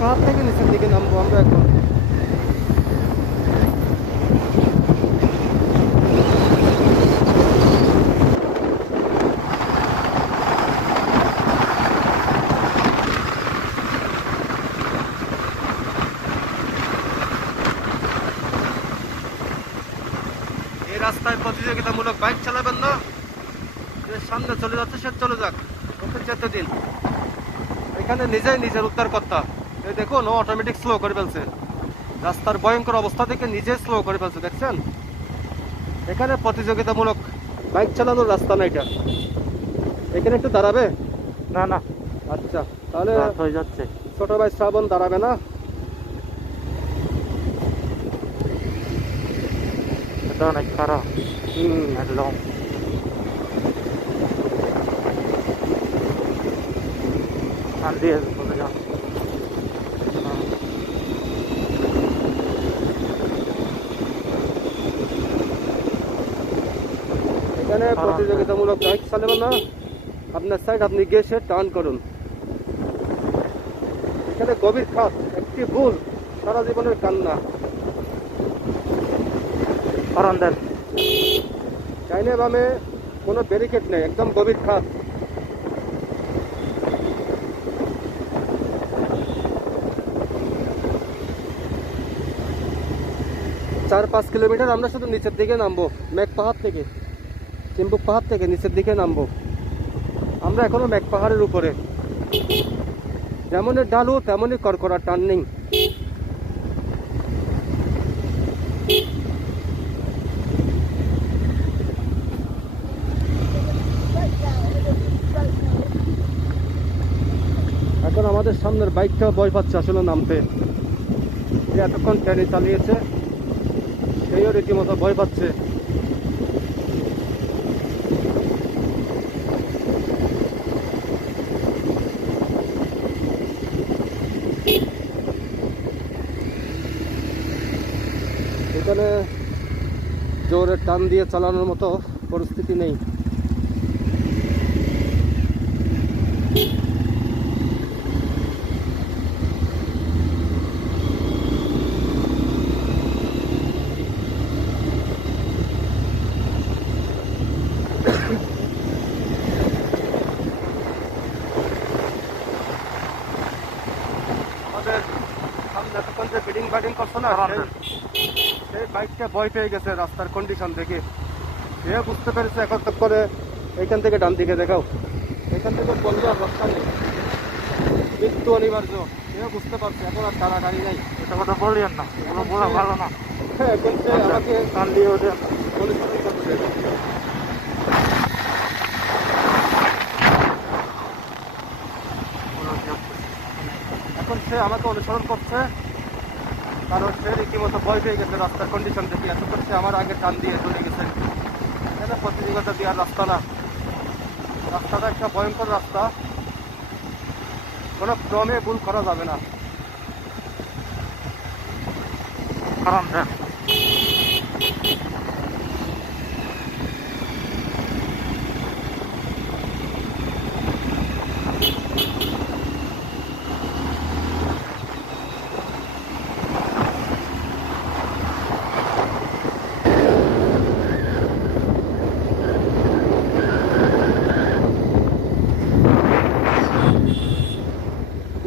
পাহাড় থেকে নিচের দিকে নামবো আমরা এখন। এই রাস্তায় প্রতিযোগিতামূলক বাইক চালাবেন না, যে সামনে চলে যাচ্ছে সে চলে যাক, ওকে যেতে দিন। এখানে নিজেই নিজের উদ্ধার কর্তা। এই দেখুন, ও অটোমেটিক স্লো করে ফেলছে, রাস্তার ভয়ঙ্কর অবস্থা থেকে নিজে স্লো করে ফেলছে, দেখছেন? এখানে প্রতিযোগিতামূলক বাইক চালানোর রাস্তা না এটা। এখানে একটু দাঁড়াবে? না না, আচ্ছা, তাহলে হয়ে যাচ্ছে। ছোট ভাই শ্রাবণ দাঁড়াবে না? এটা অনেক খারাপ একদম। দিয়ে চলে যান। এখানে প্রতিযোগিতামূলক বাইক চালাবেন না, আপনার সাইড আপনি গিয়ে সে টার্ন করুন। এখানে গভীর খাত, একটি ভুল সারা জীবনের কান্না। কারণ দেন চাইনে বামে কোনো ব্যারিকেড নেই, একদম গভীর খাত। চার 5 কিলোমিটার আমরা শুধু নিচের দিকে নামবো, মেঘ পাহাড় থেকে, চিম্বুক পাহাড় থেকে নিচের দিকে নামবো। আমরা এখনো মেঘ পাহাড়ের উপরে, যেমনই ঢালু তেমনই কড়কড়া টার্নিং। এখন আমাদের সামনের বাইকটা ভয় পাচ্ছে আসলে নামতে, যে এতক্ষণ ট্রেনে চালিয়েছে সেইও রীতিমতো ভয় পাচ্ছে। এখানে জোরে টান দিয়ে চালানোর মতো পরিস্থিতি নেই। আমাদের সামনে এতক্ষণ যে বিডিং বাইডিং করছো না, সেই বাইকটা ভয় পেয়ে গেছে রাস্তার কন্ডিশন দেখে। সে বুঝতে পেরেছে এখন তো করে এইখান থেকে ডান দিকে দেখাও, এখান থেকে বললো আর রাস্তা নেই, মৃত্যু অনিবার্য। সে বুঝতে পারছে এখন আর টানাটানি নাই। এটা কথা বললেন না, এগুলো বলা ভালো না। হ্যাঁ, এখন সে আমাকে কান দিয়ে ওদের অনুসরণ করছে। এখন সে আমাকে অনুসরণ করছে, কারণ সে রীতিমতো ভয় পেয়ে গেছে রাস্তার কন্ডিশন দেখে। এতক্ষণ সে আমার আগে টান দিয়ে চলে গেছে। এটা প্রতিযোগিতা দেওয়ার রাস্তা না, রাস্তাটা একটা ভয়ঙ্কর রাস্তা, কোনো ক্রমে ভুল করা যাবে না। কারণ দেন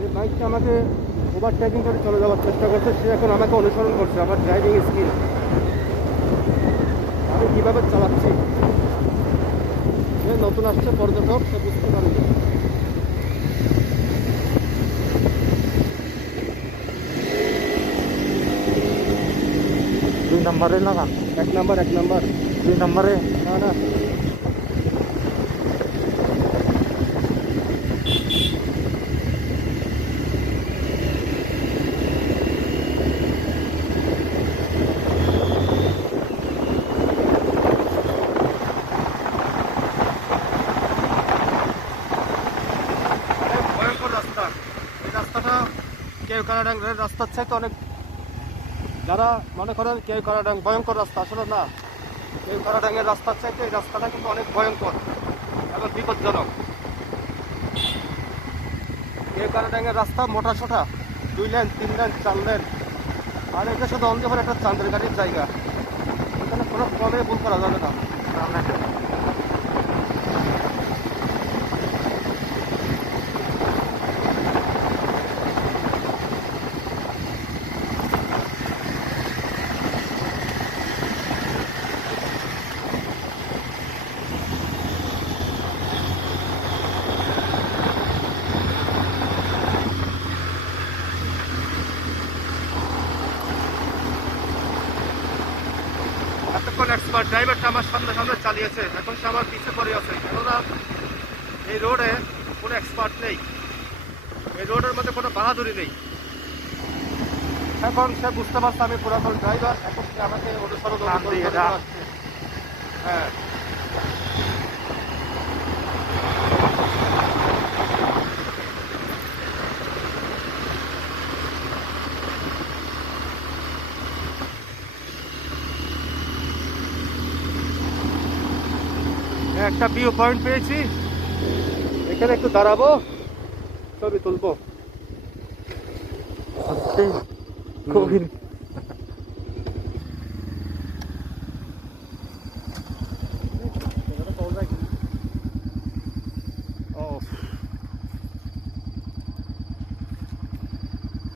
যে বাইকটা আমাকে ওভারটেকিং করে চলে যাওয়ার চেষ্টা করছে, সে এখন আমাকে অনুসরণ করছে। আমার ড্রাইভিং স্কিল, আমি কীভাবে চালাচ্ছি, সে নতুন আসছে পর্যটক, সে বুঝতে পারেনি। দুই নম্বরে লাগান। 1 নাম্বার 1 নাম্বার 2 নম্বরে না না, ভয়ঙ্কর রাস্তা। এই রাস্তাটা কেওক্রাডাঙ্গের রাস্তার চাইতে অনেক, যারা মনে করেন কেওক্রাডাং ভয়ঙ্কর রাস্তা, আসলে না। কেওক্রাডাঙ্গের রাস্তার চাইতে এই রাস্তাটা কিন্তু অনেক ভয়ঙ্কর এবং বিপজ্জনক। কেওক্রাডাঙ্গের রাস্তা মোটা সোটা, 2 লেন 3 লেন 4 লেন, আর এটা শুধু অন্ধ করে একটা চাঁদের গাড়ির জায়গা। এখানে কোনো ক্রমে ভুল করা যাবে না। সামনে এতক্ষণ এক্সপার্ট ড্রাইভারটা আমার সামনে সামনে চালিয়েছে, এখন সে আমার পিছে পড়ে আছে। কেননা এই রোডে কোনো এক্সপার্ট নেই, এই রোডের মধ্যে কোনো বাহাদুরি নেই। এখন সে বুঝতে পারছে আমি পুরাতন ড্রাইভার, এখন সে আমাকে অনুসরণ টান দিয়ে করে দাও। আসছে। হ্যাঁ, একটা ভিউ পয়েন্ট পেয়েছি, এখানে একটু দাঁড়াবো, ছবি তুলবো। সত্যি খুবই